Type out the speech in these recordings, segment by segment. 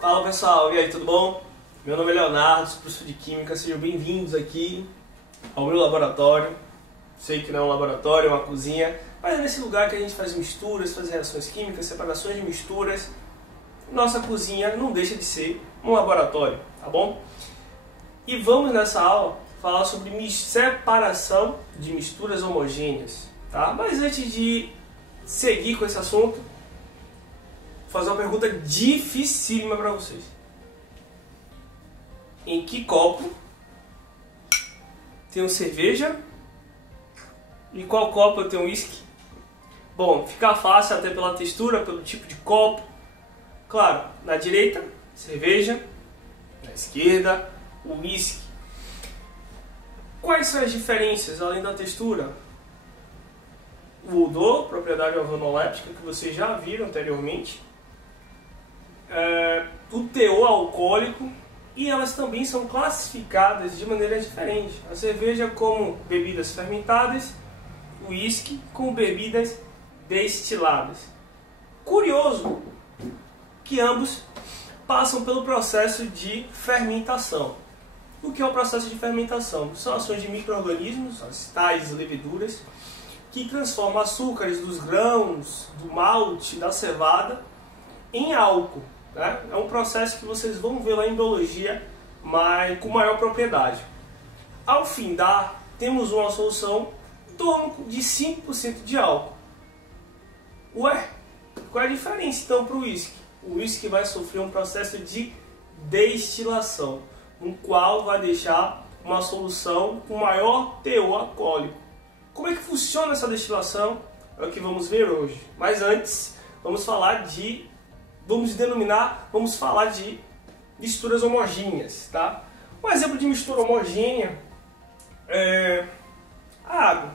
Fala pessoal, e aí, tudo bom? Meu nome é Leonardo, sou professor de Química, sejam bem-vindos aqui ao meu laboratório. Sei que não é um laboratório, é uma cozinha, mas é nesse lugar que a gente faz misturas, faz reações químicas, separações de misturas. Nossa cozinha não deixa de ser um laboratório, tá bom? E vamos nessa aula falar sobre separação de misturas homogêneas, tá? Mas antes de seguir com esse assunto, vou fazer uma pergunta dificílima para vocês. Em que copo tem cerveja e qual copo eu tenho uísque? Bom, fica fácil até pela textura, pelo tipo de copo. Claro, na direita, cerveja, na esquerda, uísque. Quais são as diferenças além da textura? O odor, propriedade organoléptica, que vocês já viram anteriormente. O teor alcoólico, e elas também são classificadas de maneira diferente. A cerveja como bebidas fermentadas, o uísque como bebidas destiladas. Curioso que ambos passam pelo processo de fermentação. O que é o processo de fermentação? São ações de micro-organismos, as tais leveduras, que transformam açúcares dos grãos, do malte, da cevada, em álcool. Né? É um processo que vocês vão ver lá em biologia, mas com maior propriedade. Ao findar, temos uma solução em torno de 5% de álcool. Ué, qual é a diferença então para o uísque? O uísque vai sofrer um processo de destilação, no qual vai deixar uma solução com maior teor alcoólico. Como é que funciona essa destilação? É o que vamos ver hoje. Mas antes, vamos falar de misturas homogêneas, tá? Um exemplo de mistura homogênea é a água.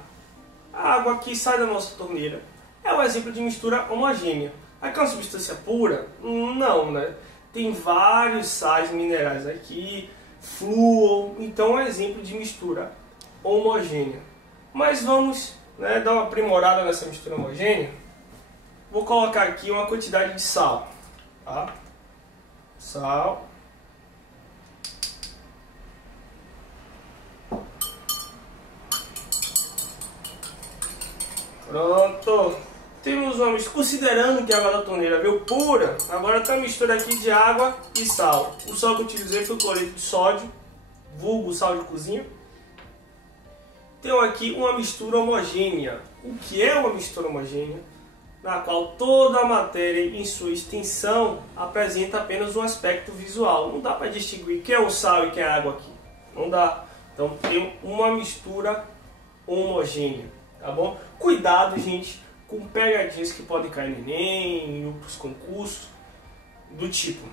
A água que sai da nossa torneira é um exemplo de mistura homogênea. Aqui é uma substância pura? Não, né? Tem vários sais minerais aqui, flúor, então é um exemplo de mistura homogênea. Mas vamos, né, dar uma aprimorada nessa mistura homogênea. Vou colocar aqui uma quantidade de sal. Tá? Sal. Pronto. Temos uma mistura, considerando que a água da torneira veio pura, agora tem uma mistura aqui de água e sal. O sal que eu utilizei foi cloreto de sódio, vulgo sal de cozinha. Tenho aqui uma mistura homogênea. O que é uma mistura homogênea? Na qual toda a matéria em sua extensão apresenta apenas um aspecto visual. Não dá para distinguir o que é o sal e o que é a água aqui. Não dá. Então tem uma mistura homogênea, tá bom? Cuidado, gente, com pegadinhas que podem cair no Enem, em outros concursos, do tipo: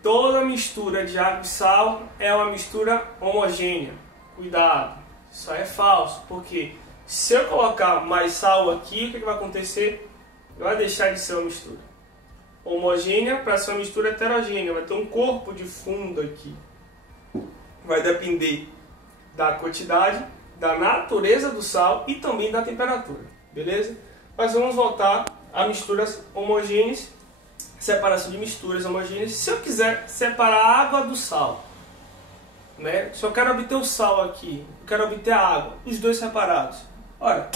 toda mistura de água e sal é uma mistura homogênea. Cuidado, isso aí é falso, porque se eu colocar mais sal aqui, o que vai acontecer? Vai deixar de ser uma mistura homogênea para ser uma mistura heterogênea. Vai ter um corpo de fundo aqui. Vai depender da quantidade, da natureza do sal e também da temperatura. Beleza? Mas vamos voltar a misturas homogêneas, separação de misturas homogêneas. Se eu quiser separar a água do sal, né? Se eu quero obter o sal aqui, eu quero obter a água, os dois separados. Olha,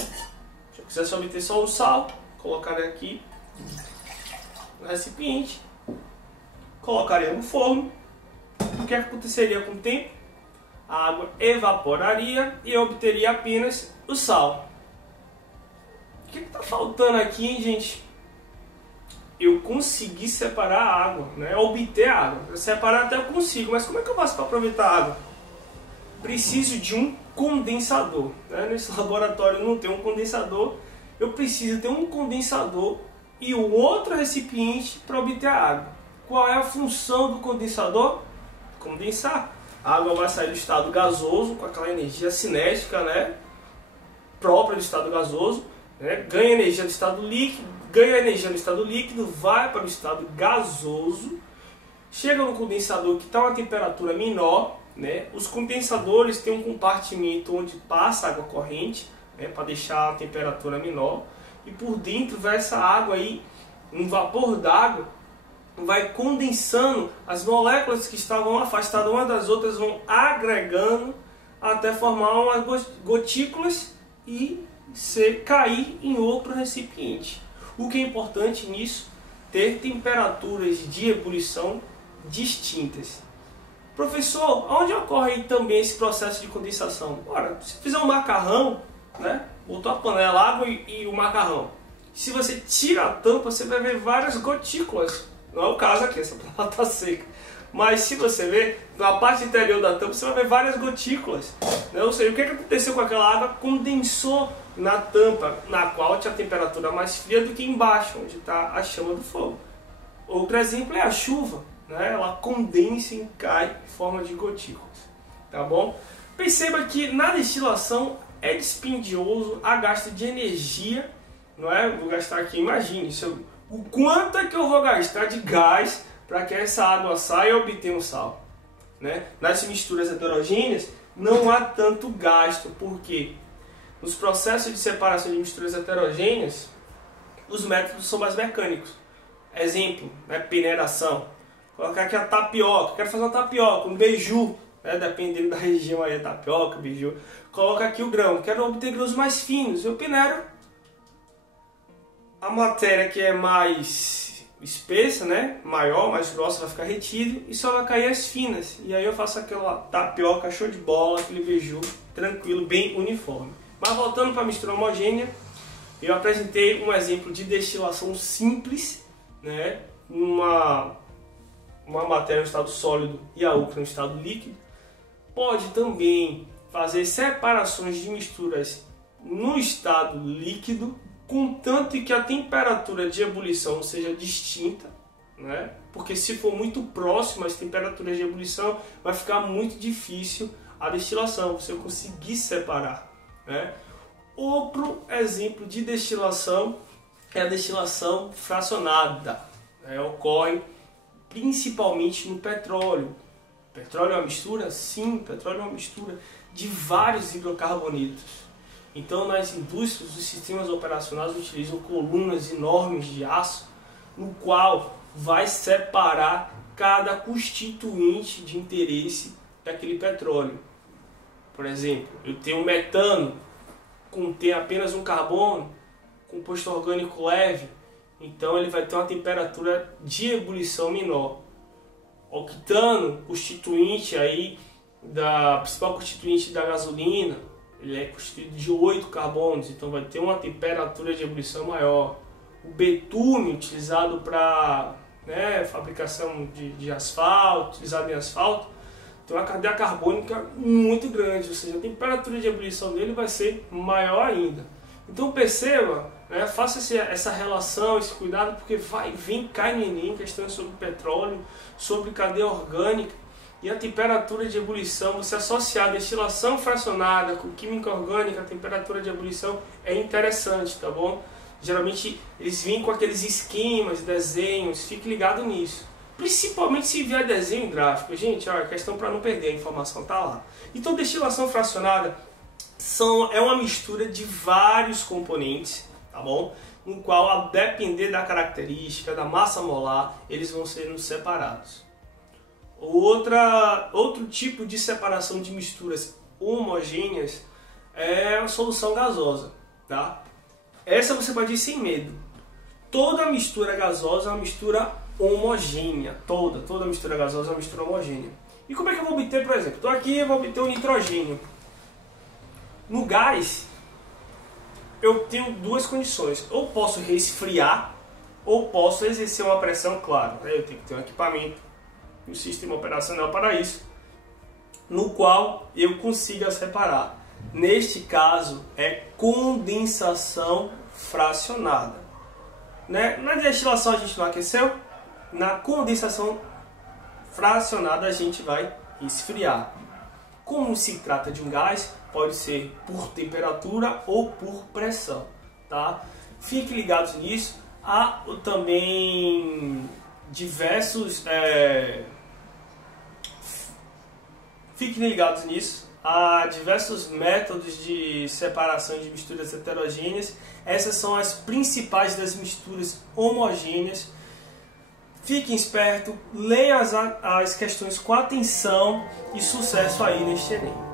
se eu quisesse obter só o sal, colocaria aqui no recipiente, colocaria no forno. O que aconteceria com o tempo? A água evaporaria e eu obteria apenas o sal. O que está faltando aqui, hein, gente? Eu consegui separar a água, né? Obter a água. Separar até eu consigo, mas como é que eu faço para aproveitar a água? Preciso de um condensador, né? Nesse laboratório não tem um condensador. Eu preciso ter um condensador e o outro recipiente para obter a água. Qual é a função do condensador? Condensar. A água vai sair do estado gasoso com aquela energia cinética, né? Própria do estado gasoso, né? Ganha energia no estado líquido, vai para o estado gasoso, chega no condensador que está a uma temperatura menor, né? Os condensadores têm um compartimento onde passa água corrente, né? Para deixar a temperatura menor. e por dentro vai essa água aí, um vapor d'água, vai condensando, as moléculas que estavam afastadas umas das outras vão agregando até formar umas gotículas e cair em outro recipiente. O que é importante nisso? Ter temperaturas de ebulição distintas. Professor, onde ocorre também esse processo de condensação? Ora, se fizer um macarrão, né? Botou a panela, água e o macarrão. Se você tira a tampa, você vai ver várias gotículas. Não é o caso aqui, essa panela está seca. Mas se você ver, na parte interior da tampa, você vai ver várias gotículas. Né? Ou seja, o que aconteceu com aquela água? Condensou na tampa, na qual tinha a temperatura mais fria do que embaixo, onde está a chama do fogo. Outro exemplo é a chuva. Né? Ela condensa e cai em forma de gotículas. Tá bom? Perceba que na destilação é dispendioso a gasto de energia. Não é? Vou gastar aqui, imagine, o quanto é que eu vou gastar de gás para que essa água saia e obtenha um sal. Né? Nas misturas heterogêneas não há tanto gasto, porque nos processos de separação de misturas heterogêneas os métodos são mais mecânicos. Exemplo, né? Peneiração. Colocar aqui a tapioca, quero fazer uma tapioca, um beiju, né? Dependendo da região aí, tapioca, beiju. Coloca aqui o grão, quero obter grãos mais finos, eu peneiro a matéria que é mais espessa, né? Maior, mais grossa, vai ficar retido e só vai cair as finas. E aí eu faço aquela tapioca show de bola, aquele beiju tranquilo, bem uniforme. Mas voltando para a mistura homogênea, eu apresentei um exemplo de destilação simples, né? Uma matéria no estado sólido e a outra no estado líquido. Pode também fazer separações de misturas no estado líquido, contanto que a temperatura de ebulição seja distinta, né? Porque se for muito próximo às temperaturas de ebulição, vai ficar muito difícil a destilação, você conseguir separar, né? Outro exemplo de destilação é a destilação fracionada, né? Ocorre principalmente no petróleo. Petróleo é uma mistura? Sim, petróleo é uma mistura de vários hidrocarbonetos. Então, nas indústrias, os sistemas operacionais utilizam colunas enormes de aço, no qual vai separar cada constituinte de interesse daquele petróleo. Por exemplo, eu tenho metano, contém apenas um carbono, composto orgânico leve, então ele vai ter uma temperatura de ebulição menor. Octano, constituinte aí principal constituinte da gasolina, ele é constituído de 8 carbonos, então vai ter uma temperatura de ebulição maior. O betume, utilizado para fabricação de asfalto, utilizado em asfalto, tem uma cadeia carbônica muito grande, ou seja, a temperatura de ebulição dele vai ser maior ainda. Então perceba, né, faça essa relação, esse cuidado, porque cai no Enem questões sobre petróleo, sobre cadeia orgânica. E a temperatura de ebulição, você associar a destilação fracionada com química orgânica, a temperatura de ebulição é interessante, tá bom? Geralmente eles vêm com aqueles esquemas, desenhos, fique ligado nisso. Principalmente se vier desenho gráfico. Gente, ó, a questão para não perder, a informação tá lá. Então, destilação fracionada é uma mistura de vários componentes, tá bom? No qual, a depender da característica, da massa molar, eles vão sendo separados. Outro tipo de separação de misturas homogêneas é a solução gasosa, tá? Essa você pode ir sem medo. Toda mistura gasosa é uma mistura homogênea. Toda mistura gasosa é uma mistura homogênea. E como é que eu vou obter, por exemplo? Estou aqui e vou obter o nitrogênio. No gás, eu tenho duas condições. Ou posso resfriar, ou posso exercer uma pressão, claro. Eu tenho que ter um equipamento, um sistema operacional para isso, no qual eu consiga separar. Neste caso, é condensação fracionada. Né? Na destilação a gente não aqueceu, na condensação fracionada a gente vai esfriar. Como se trata de um gás, pode ser por temperatura ou por pressão, tá? Fiquem ligados nisso. Há também diversos... Fiquem ligados nisso. há diversos métodos de separação de misturas heterogêneas. Essas são as principais das misturas homogêneas. Fiquem espertos, leiam as questões com atenção e sucesso aí neste Enem.